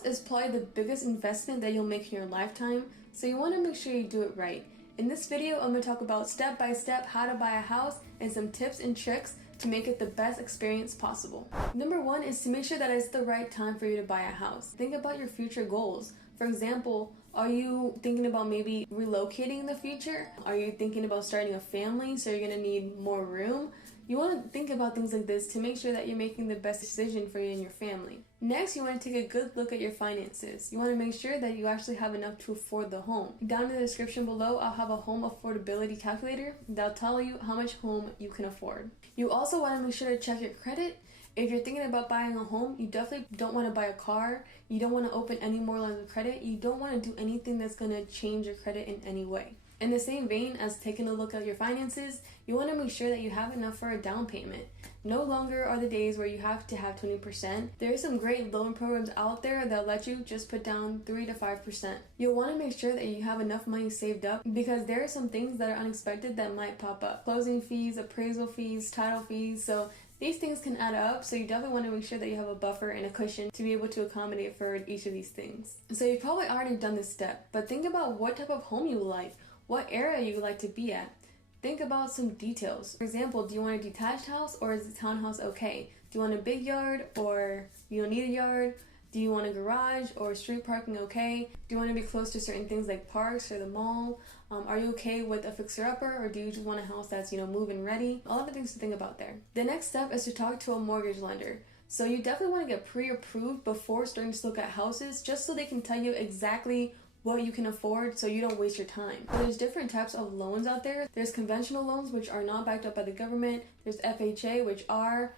house is probably the biggest investment that you'll make in your lifetime, so you want to make sure you do it right. In this video, I'm going to talk about step by step how to buy a house and some tips and tricks to make it the best experience possible. Number one is to make sure that it's the right time for you to buy a house. Think about your future goals. For example, are you thinking about maybe relocating in the future? Are you thinking about starting a family, so you're going to need more room? You want to think about things like this to make sure that you're making the best decision for you and your family. Next, you want to take a good look at your finances. You want to make sure that you actually have enough to afford the home. Down in the description below, I'll have a home affordability calculator that'll tell you how much home you can afford. You also want to make sure to check your credit. If you're thinking about buying a home, you definitely don't want to buy a car. You don't want to open any more lines of credit. You don't want to do anything that's going to change your credit in any way. In the same vein as taking a look at your finances, you want to make sure that you have enough for a down payment. No longer are the days where you have to have 20%. There are some great loan programs out there that let you just put down 3 to 5%. You'll want to make sure that you have enough money saved up because there are some things that are unexpected that might pop up. Closing fees, appraisal fees, title fees, so these things can add up, so you definitely want to make sure that you have a buffer and a cushion to be able to accommodate for each of these things. So you've probably already done this step, but think about what type of home you like. What area you would like to be at. Think about some details. For example, do you want a detached house or is a townhouse okay? Do you want a big yard or you don't need a yard? Do you want a garage or street parking okay? Do you want to be close to certain things like parks or the mall? Are you okay with a fixer-upper or do you just want a house that's, move-in ready? A lot of things to think about there. The next step is to talk to a mortgage lender. So you definitely want to get pre-approved before starting to look at houses just so they can tell you exactly what you can afford so you don't waste your time. There's different types of loans out there. There's conventional loans which are not backed up by the government. There's FHA which are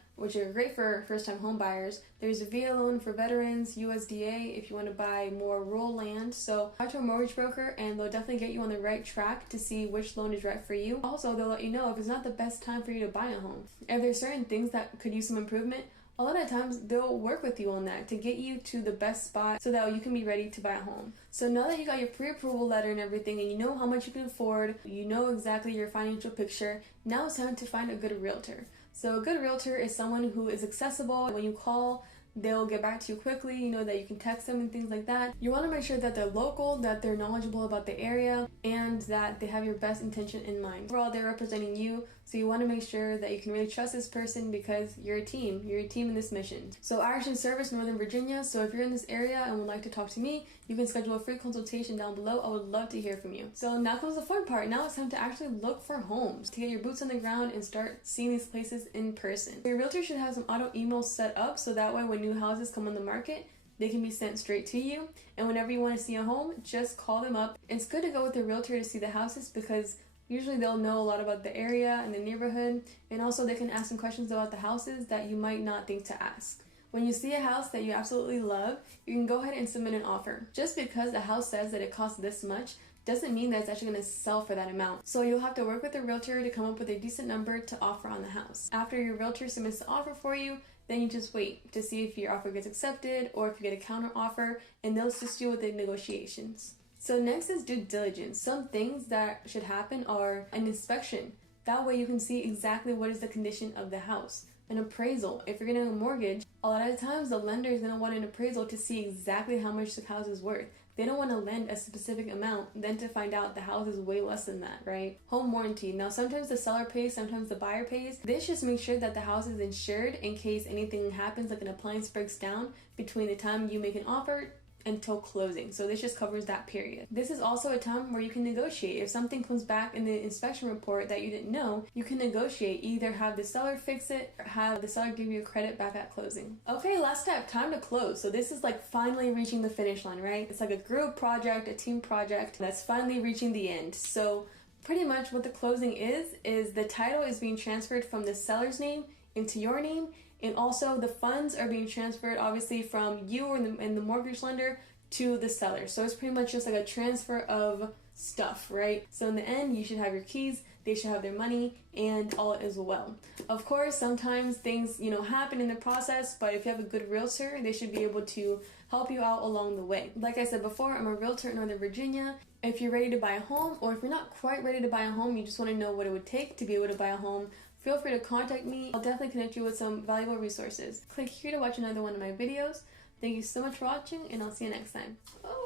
great for first-time home buyers. There's a VA loan for veterans, USDA if you want to buy more rural land. So talk to a mortgage broker and they'll definitely get you on the right track to see which loan is right for you. Also, they'll let you know if it's not the best time for you to buy a home. If there's certain things that could use some improvement, a lot of times they'll work with you on that to get you to the best spot so that you can be ready to buy a home. So now that you got your pre-approval letter and everything and you know how much you can afford, you know exactly your financial picture, now it's time to find a good realtor. So a good realtor is someone who is accessible. When you call, they'll get back to you quickly, that you can text them and things like that. You want to make sure that they're local, that they're knowledgeable about the area, and that they have your best intention in mind. Overall, they're representing you, so you want to make sure that you can really trust this person because you're a team. You're a team in this mission. So I actually service Northern Virginia, so if you're in this area and would like to talk to me, you can schedule a free consultation down below. I would love to hear from you. So now comes the fun part. Now it's time to actually look for homes, to get your boots on the ground and start seeing these places in person. Your realtor should have some auto emails set up so that way when new houses come on the market, they can be sent straight to you. And whenever you want to see a home, just call them up. It's good to go with a realtor to see the houses because usually they'll know a lot about the area and the neighborhood, and also they can ask some questions about the houses that you might not think to ask. When you see a house that you absolutely love, you can go ahead and submit an offer. Just because the house says that it costs this much doesn't mean that it's actually going to sell for that amount. So you'll have to work with a realtor to come up with a decent number to offer on the house. After your realtor submits the offer for you, then you just wait to see if your offer gets accepted or if you get a counter offer, and they'll assist you with the negotiations. So next is due diligence. Some things that should happen are an inspection. That way you can see exactly what is the condition of the house. An appraisal. If you're getting a mortgage, a lot of times the lender is going to want an appraisal to see exactly how much the house is worth. They don't want to lend a specific amount then to find out the house is way less than that, right? Home warranty. Now sometimes the seller pays, sometimes the buyer pays. This just makes sure that the house is insured in case anything happens, like an appliance breaks down between the time you make an offer until closing. So this just covers that period. This is also a time where you can negotiate. If something comes back in the inspection report that you didn't know, you can negotiate. Either have the seller fix it or have the seller give you a credit back at closing. Okay, last step, time to close. So this is like finally reaching the finish line, right? It's like a group project, a team project that's finally reaching the end. So pretty much what the closing is the title is being transferred from the seller's name into your name, and also the funds are being transferred obviously from you and the mortgage lender to the seller. So it's pretty much just like a transfer of stuff, right? So in the end, you should have your keys, they should have their money, and all is well. Of course, sometimes things, happen in the process, but if you have a good realtor, they should be able to help you out along the way. Like I said before, I'm a realtor in Northern Virginia. If you're ready to buy a home, or if you're not quite ready to buy a home, you just want to know what it would take to be able to buy a home, feel free to contact me. I'll definitely connect you with some valuable resources. Click here to watch another one of my videos. Thank you so much for watching, and I'll see you next time. Oh.